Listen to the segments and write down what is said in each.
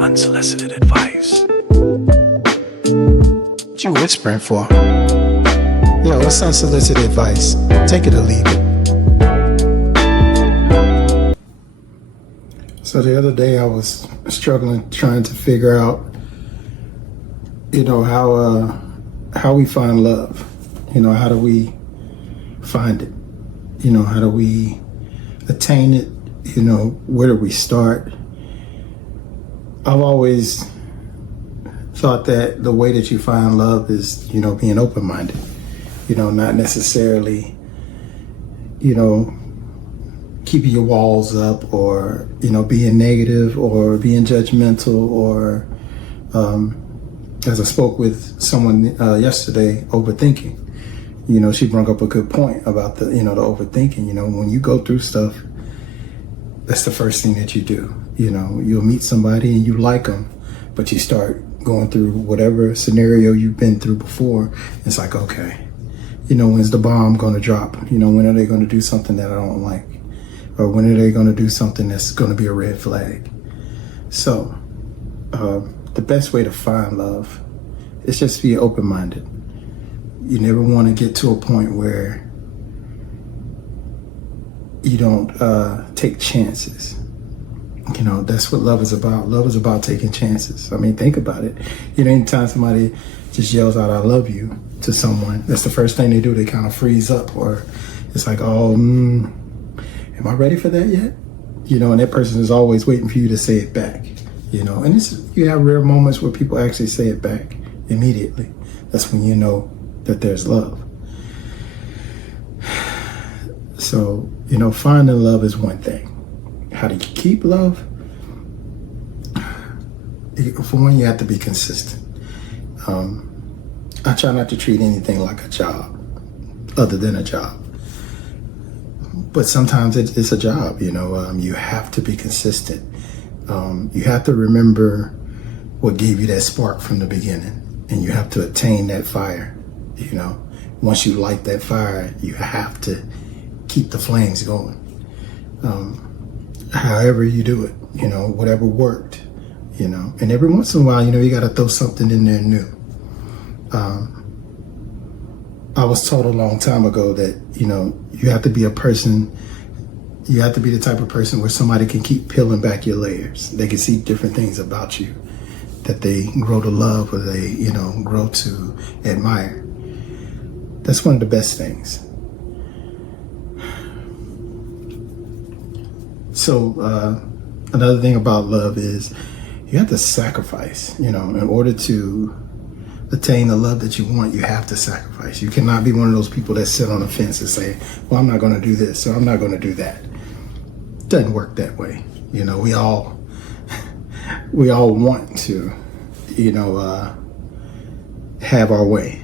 Unsolicited advice. What you whispering for? Yo, it's unsolicited advice. Take it or leave it. So the other day I was struggling trying to figure out, how we find love. How do we find it? How do we attain it? Where do we start? I've always thought that the way that you find love is, being open-minded, not necessarily, keeping your walls up or, being negative or being judgmental or, as I spoke with someone yesterday, overthinking. She brought up a good point about the overthinking. When you go through stuff, that's the first thing that you do. You'll meet somebody and you like them, but you start going through whatever scenario you've been through before. It's like, okay, when's the bomb going to drop? When are they going to do something that I don't like? Or when are they going to do something that's going to be a red flag? So the best way to find love is just be open-minded. You never want to get to a point where you don't take chances. That's what love is about. Love is about taking chances. I mean, think about it. Anytime somebody just yells out, "I love you" to someone, that's the first thing they do. They kind of freeze up, or it's like, oh, am I ready for that yet? And that person is always waiting for you to say it back. And you have rare moments where people actually say it back immediately. That's when you know that there's love. So, finding love is one thing. How do you keep love? For one, you have to be consistent. I try not to treat anything like a job, other than a job. But sometimes it's a job, you have to be consistent. You have to remember what gave you that spark from the beginning, and you have to attain that fire. Once you light that fire, you have to keep the flames going. However you do it, whatever worked, and every once in a while, you got to throw something in there new. I was told a long time ago that, you have to be a person, you have to be the type of person where somebody can keep peeling back your layers. They can see different things about you that they grow to love or they, grow to admire. That's one of the best things. So another thing about love is you have to sacrifice, in order to attain the love that you want, you have to sacrifice. You cannot be one of those people that sit on the fence and say, well, I'm not going to do this or I'm not going to do that. It doesn't work that way. We all want to, have our way,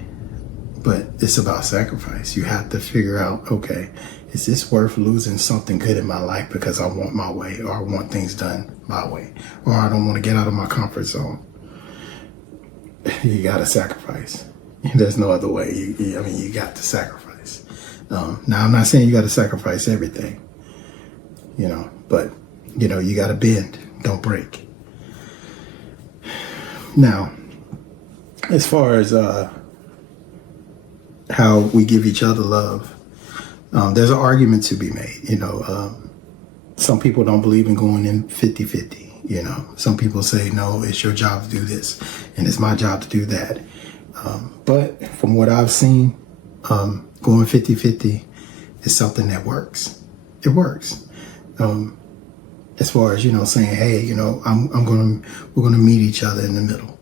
but it's about sacrifice. You have to figure out, okay, is this worth losing something good in my life because I want my way, or I want things done my way, or I don't want to get out of my comfort zone? You got to sacrifice. There's no other way. You got to sacrifice. Now, I'm not saying you got to sacrifice everything, but, you got to bend, don't break. Now, as far as how we give each other love, there's an argument to be made. Some people don't believe in going in 50-50. Some people say, no, it's your job to do this and it's my job to do that. But from what I've seen, going 50-50 is something that works. It works. As far as, saying, hey, we're going to meet each other in the middle.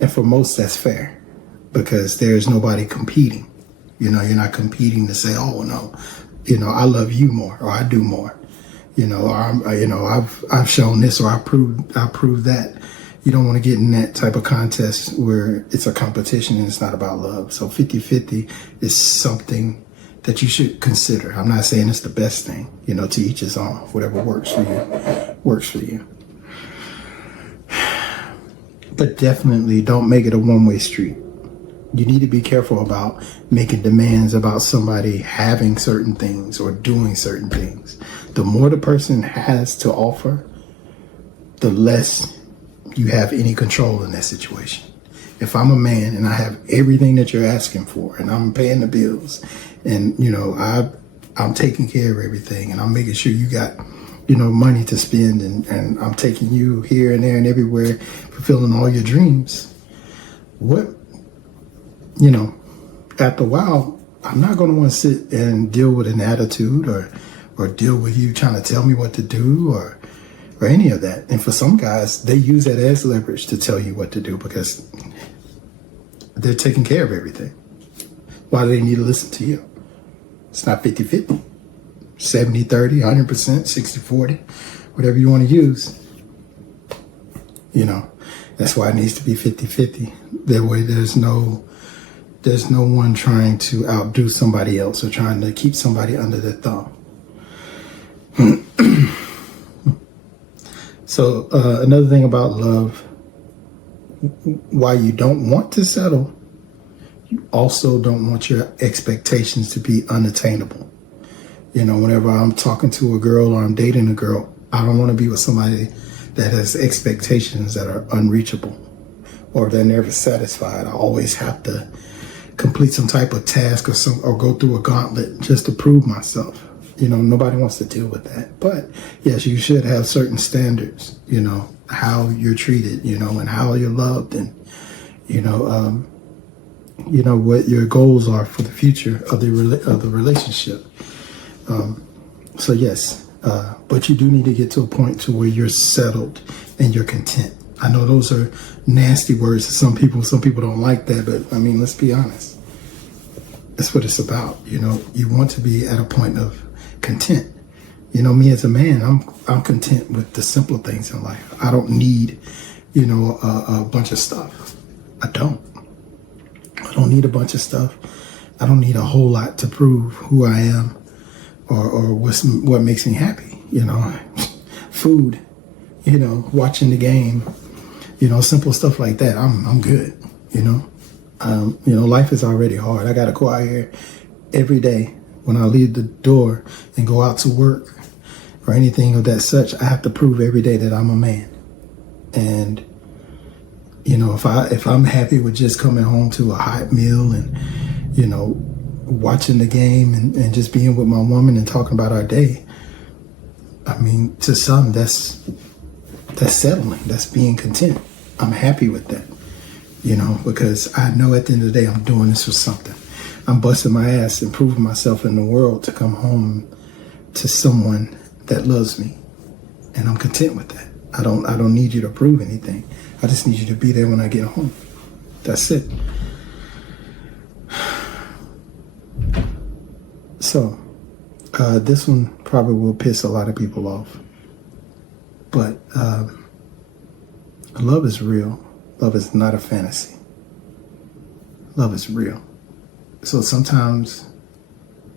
And for most, that's fair because there's nobody competing. You're not competing to say, oh, no, I love you more or I do more. Or I've shown this or I proved that. You don't want to get in that type of contest where it's a competition and it's not about love. So 50-50 is something that you should consider. I'm not saying it's the best thing, to each his own. Whatever works for you, works for you. But definitely don't make it a one-way street. You need to be careful about making demands about somebody having certain things or doing certain things. The more the person has to offer, the less you have any control in that situation. If I'm a man and I have everything that you're asking for and I'm paying the bills and, I'm taking care of everything and I'm making sure you got, money to spend and I'm taking you here and there and everywhere, fulfilling all your dreams, after a while, I'm not going to want to sit and deal with an attitude or deal with you trying to tell me what to do or any of that. And for some guys, they use that as leverage to tell you what to do because they're taking care of everything. Why do they need to listen to you? It's not 50-50, 70-30, 100%, 60-40, whatever you want to use. That's why it needs to be 50-50. That way there's no one trying to outdo somebody else or trying to keep somebody under their thumb. So another thing about love, why you don't want to settle, you also don't want your expectations to be unattainable. Whenever I'm talking to a girl or I'm dating a girl, I don't want to be with somebody that has expectations that are unreachable or they're never satisfied. I always have to complete some type of task or go through a gauntlet just to prove myself. Nobody wants to deal with that. But yes, you should have certain standards, how you're treated, and how you're loved and, what your goals are for the future of the relationship. So yes, but you do need to get to a point to where you're settled and you're content. I know those are nasty words to some people. Some people don't like that, but let's be honest. That's what it's about. You want to be at a point of content. Me as a man, I'm content with the simple things in life. I don't need, a bunch of stuff. I don't need a bunch of stuff. I don't need a whole lot to prove who I am or what makes me happy. Food, watching the game, simple stuff like that. I'm good. Life is already hard. I got to go out here every day. When I leave the door and go out to work or anything of that such, I have to prove every day that I'm a man. And, if I'm happy with just coming home to a hot meal and, watching the game and just being with my woman and talking about our day, to some, that's settling. That's being content. I'm happy with that, because I know at the end of the day, I'm doing this for something. I'm busting my ass and proving myself in the world to come home to someone that loves me. And I'm content with that. I don't need you to prove anything. I just need you to be there when I get home. That's it. So, this one probably will piss a lot of people off. But love is real. Love is not a fantasy. Love is real. So sometimes,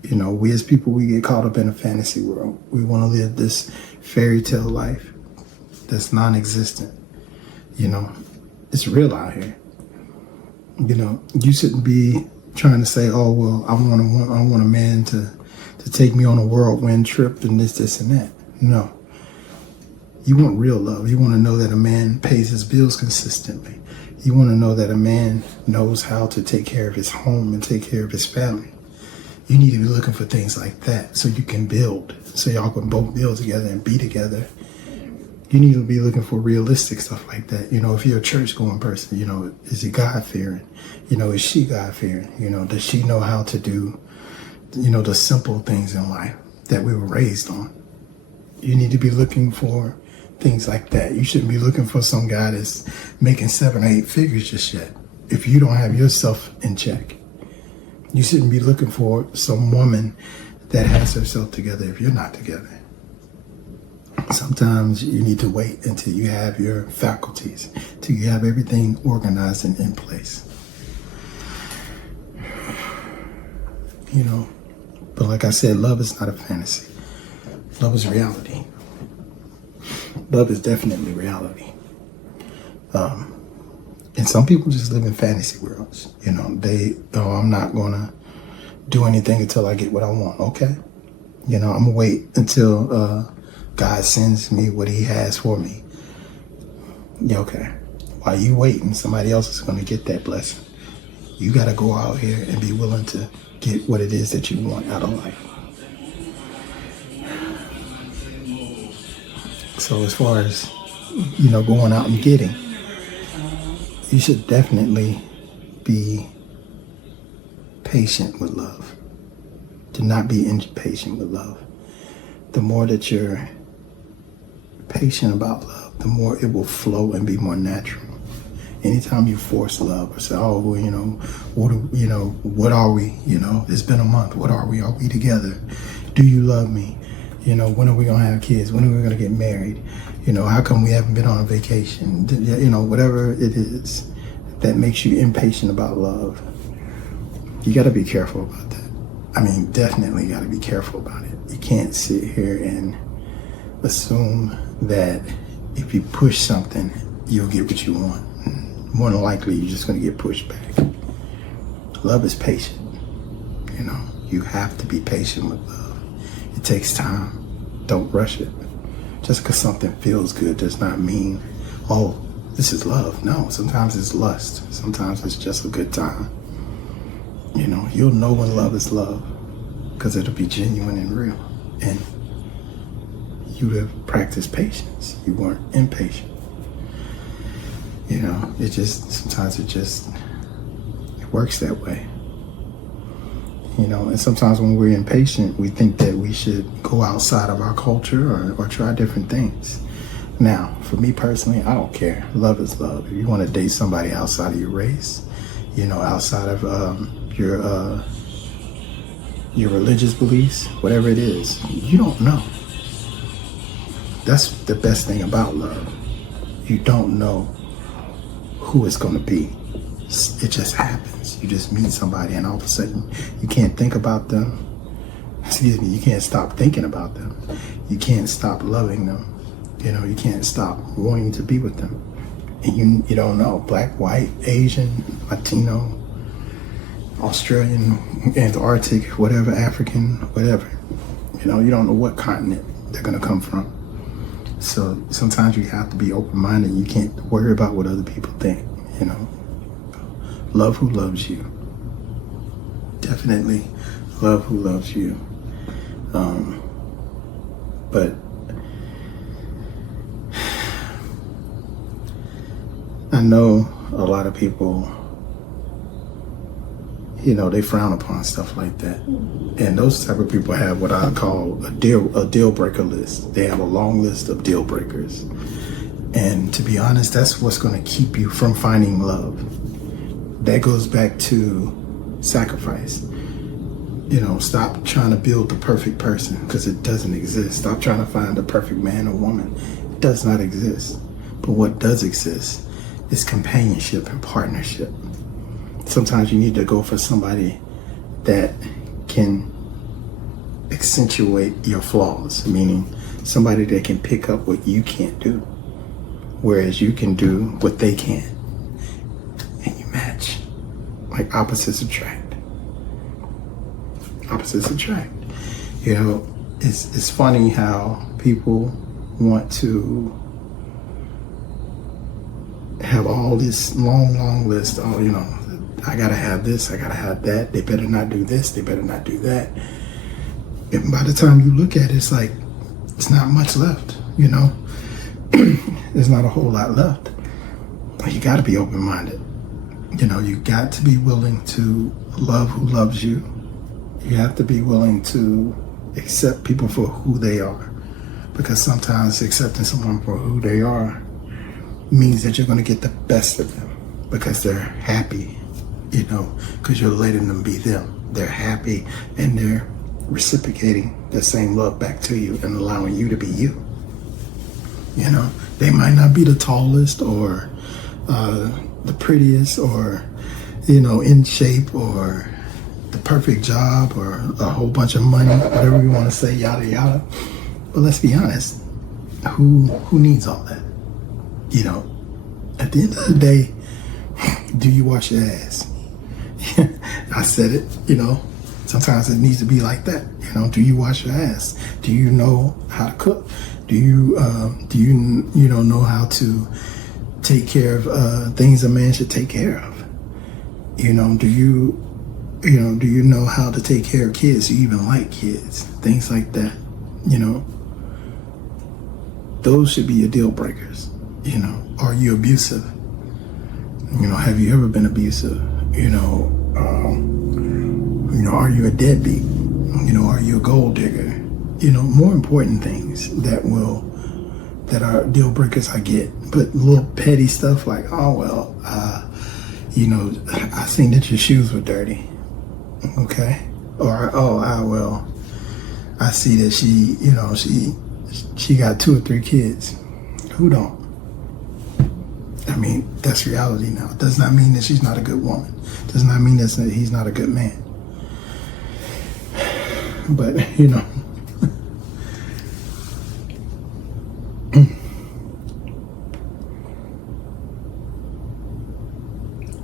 we as people, we get caught up in a fantasy world. We want to live this fairy tale life that's non-existent. It's real out here. You shouldn't be trying to say, oh, well, I want a man to take me on a whirlwind trip and this and that. No. You want real love. You want to know that a man pays his bills consistently. You want to know that a man knows how to take care of his home and take care of his family. You need to be looking for things like that so you can build, so y'all can both build together and be together. You need to be looking for realistic stuff like that. If you're a church-going person, is he God-fearing? Is she God-fearing? Does she know how to do, the simple things in life that we were raised on? You need to be looking for things like that. You shouldn't be looking for some guy that's making 7 or 8 figures just yet. If you don't have yourself in check, you shouldn't be looking for some woman that has herself together if you're not together. Sometimes you need to wait until you have your faculties, till you have everything organized and in place. You know, but like I said, love is not a fantasy. Love is reality. Love is definitely reality. And some people just live in fantasy worlds. You know, I'm not gonna do anything until I get what I want. Okay. You know, I'm gonna wait until God sends me what he has for me. Yeah, okay. While you waiting, somebody else is gonna get that blessing. You gotta go out here and be willing to get what it is that you want out of life. So as far as, you know, going out and getting, you should definitely be patient with love. Do not be impatient with love. The more that you're patient about love, the more it will flow and be more natural. Anytime you force love or say, oh, well, you know, what are we? You know, it's been a month. What are we? Are we together? Do you love me? You know, when are we gonna have kids? When are we gonna get married? You know, how come we haven't been on a vacation? You know, whatever it is that makes you impatient about love, you got to be careful about that. I mean, definitely got to be careful about it. You can't sit here and assume that if you push something, you'll get what you want. More than likely, you're just going to get pushed back. Love is patient. You know, you have to be patient with love. It takes time. Don't rush it. Just because something feels good does not mean, oh, this is love. No, sometimes it's lust. Sometimes it's just a good time. You know, you'll know when love is love because it'll be genuine and real. And you have practiced patience. You weren't impatient. You know, sometimes it works that way. You know, and sometimes when we're impatient, we think that we should go outside of our culture or try different things. Now, for me personally, I don't care. Love is love. If you want to date somebody outside of your race, you know, outside of your religious beliefs, whatever it is, you don't know. That's the best thing about love. You don't know who it's going to be. It just happens. You just meet somebody and all of a sudden you can't think about them. You can't stop thinking about them. You can't stop loving them. You know, you can't stop wanting to be with them. And you don't know, black, white, Asian, Latino, Australian, Antarctic, whatever, African, whatever. You know, you don't know what continent they're going to come from. So sometimes you have to be open-minded. You can't worry about what other people think, you know. Love who loves you. Definitely love who loves you. But I know a lot of people, you know, they frown upon stuff like that. And those type of people have what I call a deal breaker list. They have a long list of deal breakers. And to be honest, that's what's going to keep you from finding love. That goes back to sacrifice. You know, stop trying to build the perfect person because it doesn't exist. Stop trying to find the perfect man or woman. It does not exist. But what does exist is companionship and partnership. Sometimes you need to go for somebody that can accentuate your flaws, meaning somebody that can pick up what you can't do, whereas you can do what they can. And you match. Like opposites attract. Opposites attract. You know, it's funny how people want to have all this long list. Oh, you know, I gotta have this, I gotta have that. They better not do this, they better not do that. And by the time you look at it, it's like, it's not much left, you know? There's not a whole lot left. But you gotta be open-minded. You know, you got to be willing to love who loves you. You have to be willing to accept people for who they are. Because sometimes accepting someone for who they are means that you're gonna get the best of them because they're happy. You know, because you're letting them be them. They're happy and they're reciprocating the same love back to you and allowing you to be you. You know, they might not be the tallest or the prettiest or, you know, in shape or the perfect job or a whole bunch of money, whatever you want to say, yada yada. But let's be honest, who needs all that? You know, at the end of the day, do you wash your ass? I said it, you know, sometimes it needs to be like that. You know, do you wash your ass? Do you know how to cook? Do you know how to take care of things a man should take care of? You know, do you know how to take care of kids? Do you even like kids? Things like that. You know, those should be your deal breakers. You know, are you abusive? You know, have you ever been abusive? You know, are you a deadbeat? You know, are you a gold digger? You know, more important things that are deal breakers I get. But little petty stuff like, oh, well, I seen that your shoes were dirty. Okay. Or, well, I see that she got 2 or 3 kids. Who don't? I mean, that's reality now. It does not mean that she's not a good woman. It does not mean that he's not a good man. But, you know,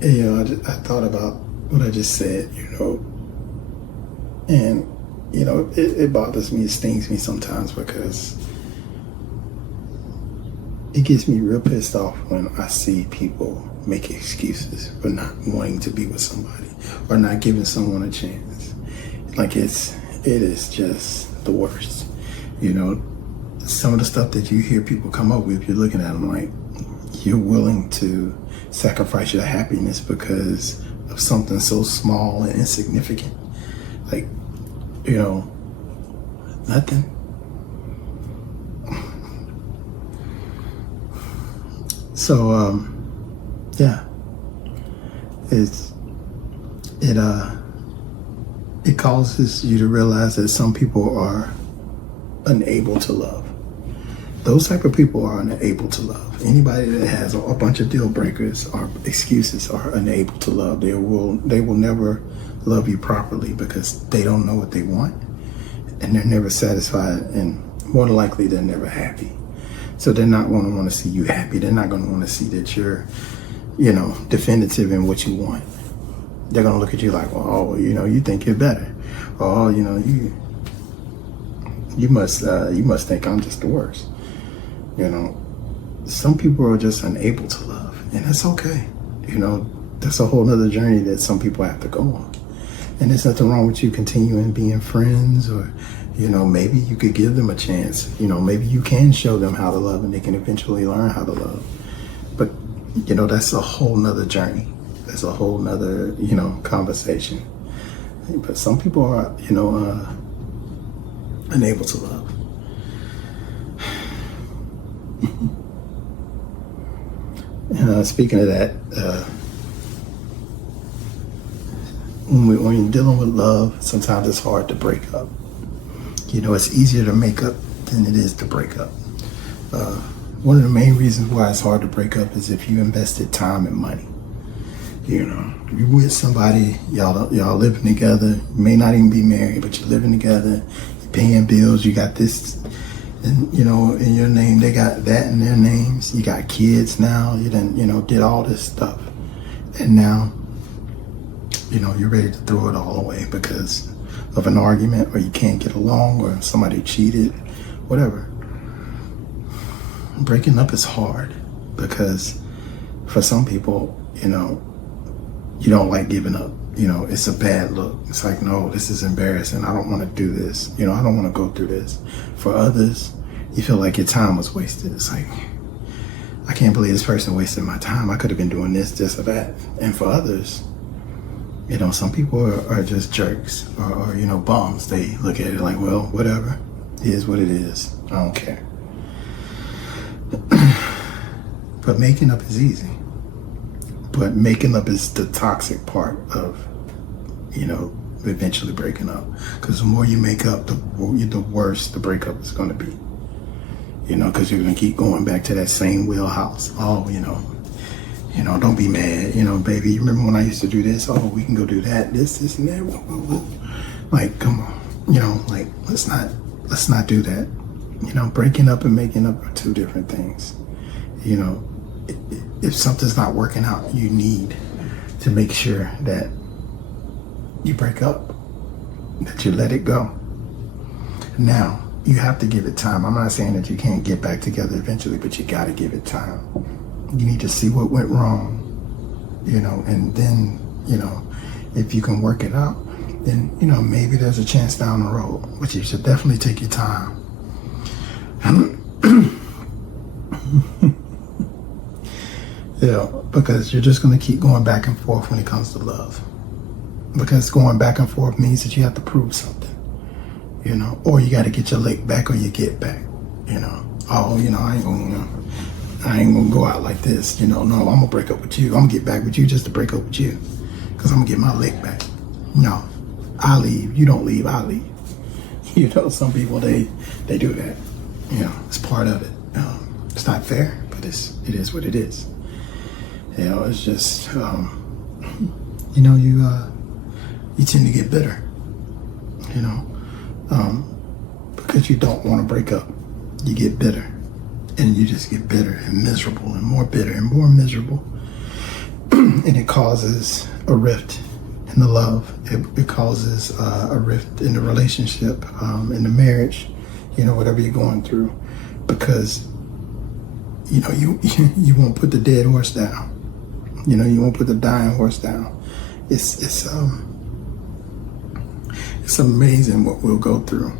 you know, I thought about what I just said, you know, and, you know, it bothers me, it stings me sometimes because it gets me real pissed off when I see people make excuses for not wanting to be with somebody or not giving someone a chance. Like it is just the worst. You know, some of the stuff that you hear people come up with, you're looking at them like you're willing to sacrifice your happiness because of something so small and insignificant. Like, you know, nothing. So, yeah, it causes you to realize that some people are unable to love. Those type of people are unable to love. Anybody that has a bunch of deal breakers or excuses are unable to love. They will never love you properly because they don't know what they want and they're never satisfied, and more than likely they're never happy. So they're not going to want to see you happy. They're not going to want to see that you're, you know, definitive in what you want. They're going to look at you like, well, oh, you know, you think you're better. Oh, you know, you must think I'm just the worst. You know, some people are just unable to love, and that's okay. You know, that's a whole nother journey that some people have to go on. And there's nothing wrong with you continuing being friends, or, you know, maybe you could give them a chance. You know, maybe you can show them how to love and they can eventually learn how to love. But, you know, that's a whole nother journey. That's a whole nother, you know, conversation. But some people are, you know, unable to love. And speaking of that, when you're dealing with love, sometimes it's hard to break up. You know, it's easier to make up than it is to break up. One of the main reasons why it's hard to break up is if you invested time and money. You know, you're with somebody, y'all living together, you may not even be married, but you're living together, you're paying bills, you got this, and, you know, in your name, they got that in their names, you got kids now, you done, you know, did all this stuff, and now, you know, you're ready to throw it all away because of an argument, or you can't get along, or somebody cheated, whatever. Breaking up is hard because for some people, you know, you don't like giving up. You know, it's a bad look. It's like, no, this is embarrassing. I don't want to do this. You know, I don't want to go through this. For others, you feel like your time was wasted. It's like, I can't believe this person wasted my time. I could have been doing this or that. And for others, you know, some people are just jerks or, you know, bums. They look at it like, well, whatever. It is what it is. I don't care. But making up is easy. But making up is the toxic part of, you know, eventually breaking up. Because the more you make up, the worse the breakup is going to be. because you're going to keep going back to that same wheelhouse. Oh, don't be mad, baby. You remember when I used to do this? Oh, we can go do that, this, and that. Woo, woo, woo. Like, come on, let's not do that. Breaking up and making up are two different things. If something's not working out, you need to make sure that you break up, that you let it go. Now, you have to give it time. I'm not saying that you can't get back together eventually, but you got to give it time. You need to see what went wrong, and then, if you can work it out, then, maybe there's a chance down the road, but you should definitely take your time. Because you're just going to keep going back and forth when it comes to love. Because going back and forth means that you have to prove something, or you got to get your lick back or you get back, I ain't gonna go out like this, no, I'm gonna break up with you. I'm gonna get back with you just to break up with you because I'm gonna get my lick back. No, I leave. You don't leave, I leave. Some people, they do that. It's part of it. It's not fair, but it is what it is. It's just, you tend to get bitter, because you don't want to break up. You get bitter, and you just get bitter and miserable and more bitter and more miserable. And it causes a rift in the love. It causes a rift in the relationship, in the marriage, whatever you're going through, because, you won't put the dead horse down. You won't put the dying horse down. It's amazing what we'll go through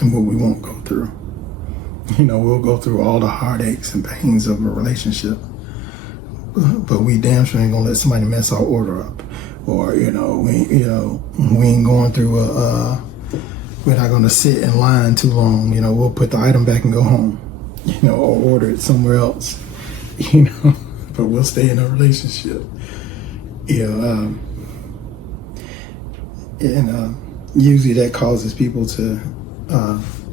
and what we won't go through. We'll go through all the heartaches and pains of a relationship, but we damn sure ain't gonna let somebody mess our order up. Or, we ain't going through we're not gonna sit in line too long. We'll put the item back and go home, or order it somewhere else, but we'll stay in a relationship. Usually that causes people to,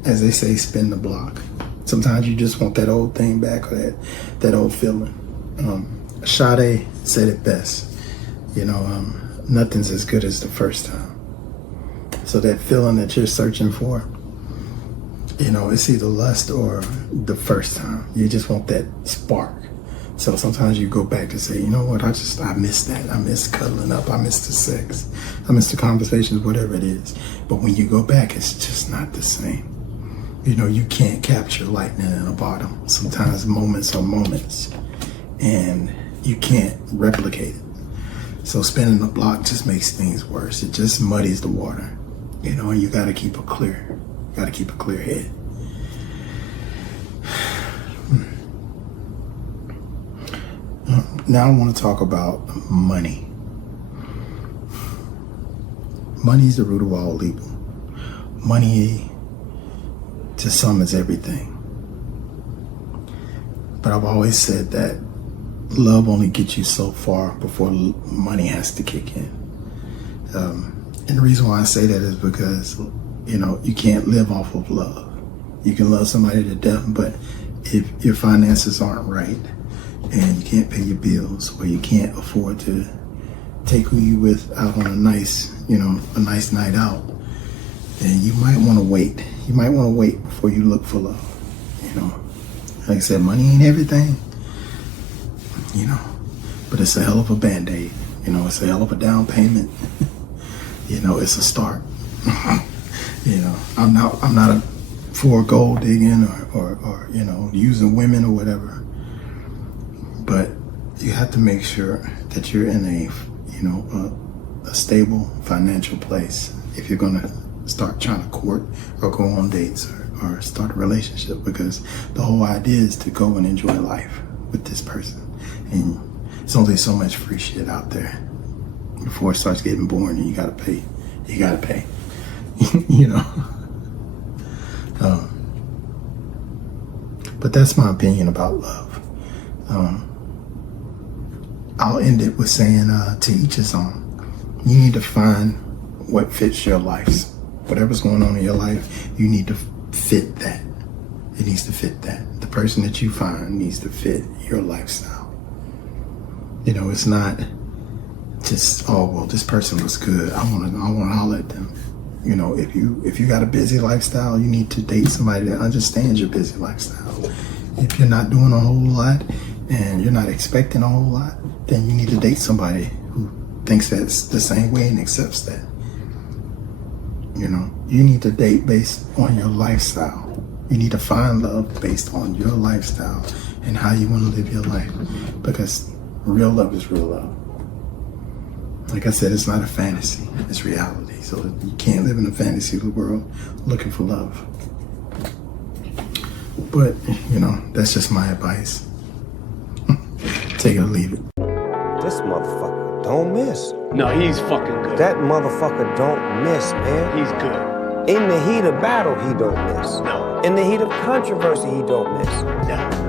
as they say, spin the block. Sometimes you just want that old thing back, or that old feeling. Sade said it best. Nothing's as good as the first time. So that feeling that you're searching for, it's either lust or the first time. You just want that spark. So sometimes you go back and say, you know what, I miss that. I miss cuddling up. I miss the sex. I miss the conversations, whatever it is. But when you go back, it's just not the same. You can't capture lightning in a bottle. Sometimes moments are moments, and you can't replicate it. So spinning the block just makes things worse. It just muddies the water, and you got to keep it clear. You got to keep a clear head. Now I want to talk about money. Money is the root of all evil. Money, to some, is everything. But I've always said that love only gets you so far before money has to kick in. And the reason why I say that is because, you can't live off of love. You can love somebody to death, but if your finances aren't right and you can't pay your bills, or you can't afford to take who you with out on a nice night out, then you might want to wait. You might want to wait before you look for love. Like I said, money ain't everything. But it's a hell of a Band-Aid. It's a hell of a down payment. It's a start. I'm not for gold digging or using women or whatever. But you have to make sure that you're in a stable financial place if you're gonna start trying to court or go on dates or start a relationship, because the whole idea is to go and enjoy life with this person. And there's only so much free shit out there before it starts getting boring and you gotta pay. But that's my opinion about love. I'll end it with saying, to each his own. You need to find what fits your life. Whatever's going on in your life, you need to fit that. It needs to fit that. The person that you find needs to fit your lifestyle. You know, it's not just, oh, well, this person looks good, I want to holler at them. You know, if you got a busy lifestyle, you need to date somebody that understands your busy lifestyle. If you're not doing a whole lot and you're not expecting a whole lot, then you need to date somebody who thinks that's the same way and accepts that. You know, you need to date based on your lifestyle. You need to find love based on your lifestyle and how you want to live your life. Because real love is real love. Like I said, it's not a fantasy, it's reality. So you can't live in a fantasy world looking for love. But, you know, that's just my advice. Take it or leave it. This motherfucker don't miss. No, he's fucking good. That motherfucker don't miss, man. He's good. In the heat of battle, he don't miss. No. In the heat of controversy, he don't miss. No.